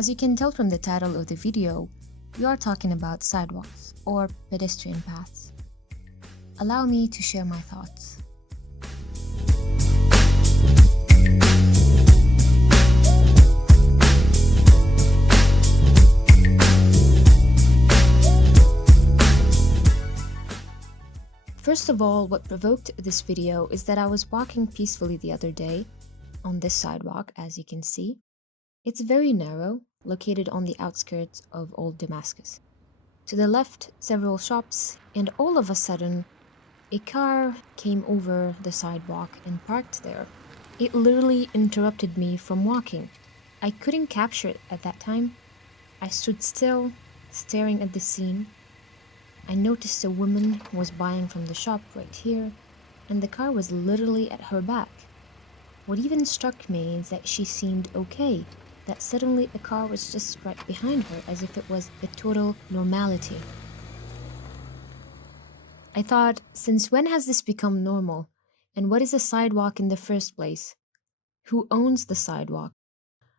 As you can tell from the title of the video, we are talking about sidewalks or pedestrian paths. Allow me to share my thoughts. First of all, what provoked this video is that I was walking peacefully the other day on this sidewalk, as you can see. It's very narrow, located on the outskirts of Old Damascus. To the left, several shops, and all of a sudden, a car came over the sidewalk and parked there. It literally interrupted me from walking. I couldn't capture it at that time. I stood still, staring at the scene. I noticed a woman was buying from the shop right here, and the car was literally at her back. What even struck me is that she seemed okay, that suddenly the car was just right behind her as if it was a total normality. I thought, since when has this become normal? And what is a sidewalk in the first place? Who owns the sidewalk?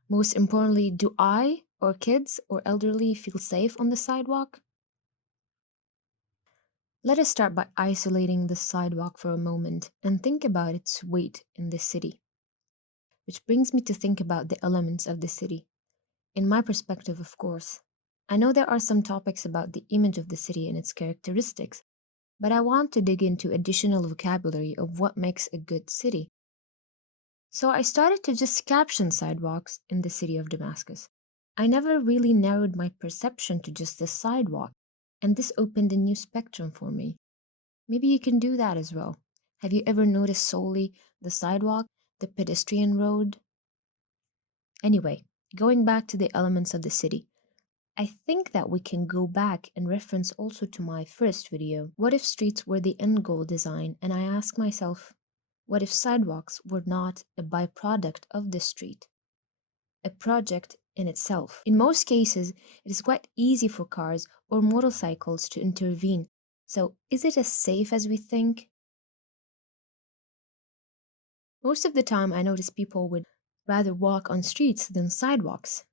Most importantly, do I, or kids, or elderly feel safe on the sidewalk? Let us start by isolating the sidewalk for a moment and think about its weight in this city. Which brings me to think about the elements of the city. In my perspective, of course. I know there are some topics about the image of the city and its characteristics, but I want to dig into additional vocabulary of what makes a good city. So I started to just caption sidewalks in the city of Damascus. I never really narrowed my perception to just the sidewalk, and this opened a new spectrum for me. Maybe you can do that as well. Have you ever noticed solely the sidewalk, the pedestrian road? Anyway, going back to the elements of the city, I think that we can go back and reference also to my first video. What if streets were the end goal design? And I ask myself, what if sidewalks were not a byproduct of the street, a project in itself? In most cases, it is quite easy for cars or motorcycles to intervene. So is it as safe as we think? Most of the time, I notice people would rather walk on streets than sidewalks.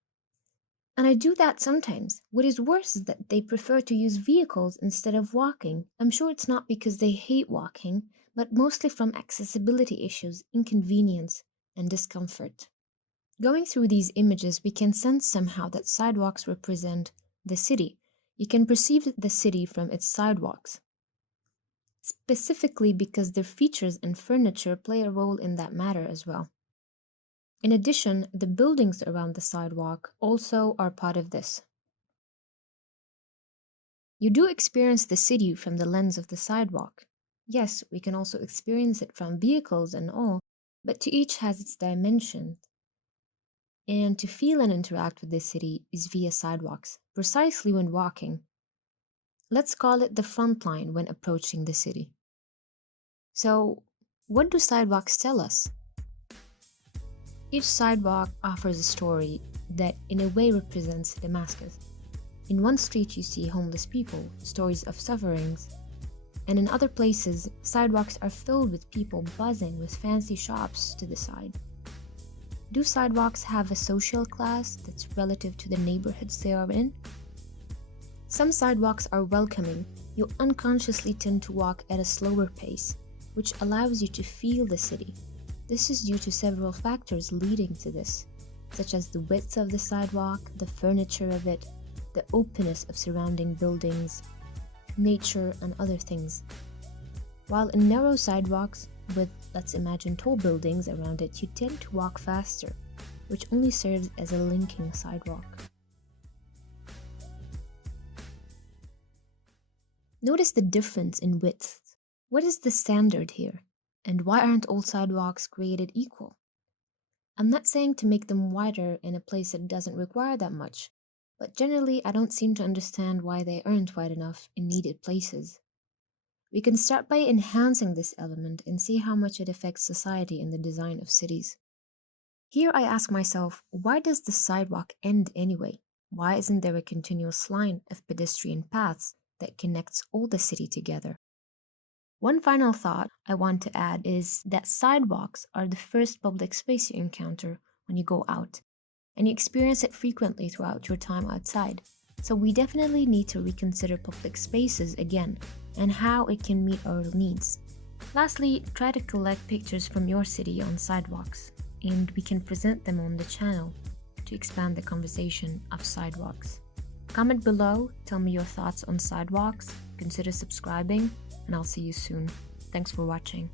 And I do that sometimes. What is worse is that they prefer to use vehicles instead of walking. I'm sure it's not because they hate walking, but mostly from accessibility issues, inconvenience, and discomfort. Going through these images, we can sense somehow that sidewalks represent the city. You can perceive the city from its sidewalks, specifically because their features and furniture play a role in that matter as well. In addition, the buildings around the sidewalk also are part of this. You do experience the city from the lens of the sidewalk. Yes, we can also experience it from vehicles and all, but to each has its dimension. And to feel and interact with the city is via sidewalks, precisely when walking. Let's call it the front line when approaching the city. So, what do sidewalks tell us? Each sidewalk offers a story that in a way represents Damascus. In one street you see homeless people, stories of sufferings, and in other places, sidewalks are filled with people buzzing with fancy shops to the side. Do sidewalks have a social class that's relative to the neighborhoods they are in? Some sidewalks are welcoming. You unconsciously tend to walk at a slower pace, which allows you to feel the city. This is due to several factors leading to this, such as the width of the sidewalk, the furniture of it, the openness of surrounding buildings, nature, and other things. While in narrow sidewalks with, let's imagine, tall buildings around it, you tend to walk faster, which only serves as a linking sidewalk. Notice the difference in width. What is the standard here? And why aren't all sidewalks created equal? I'm not saying to make them wider in a place that doesn't require that much, but generally I don't seem to understand why they aren't wide enough in needed places. We can start by enhancing this element and see how much it affects society and the design of cities. Here I ask myself, why does the sidewalk end anyway? Why isn't there a continuous line of pedestrian paths that connects all the city together? One final thought I want to add is that sidewalks are the first public space you encounter when you go out. and you experience it frequently throughout your time outside. So we definitely need to reconsider public spaces again and how it can meet our needs. Lastly, try to collect pictures from your city on sidewalks, and we can present them on the channel to expand the conversation of sidewalks. Comment below, tell me your thoughts on sidewalks, consider subscribing, and I'll see you soon. Thanks for watching.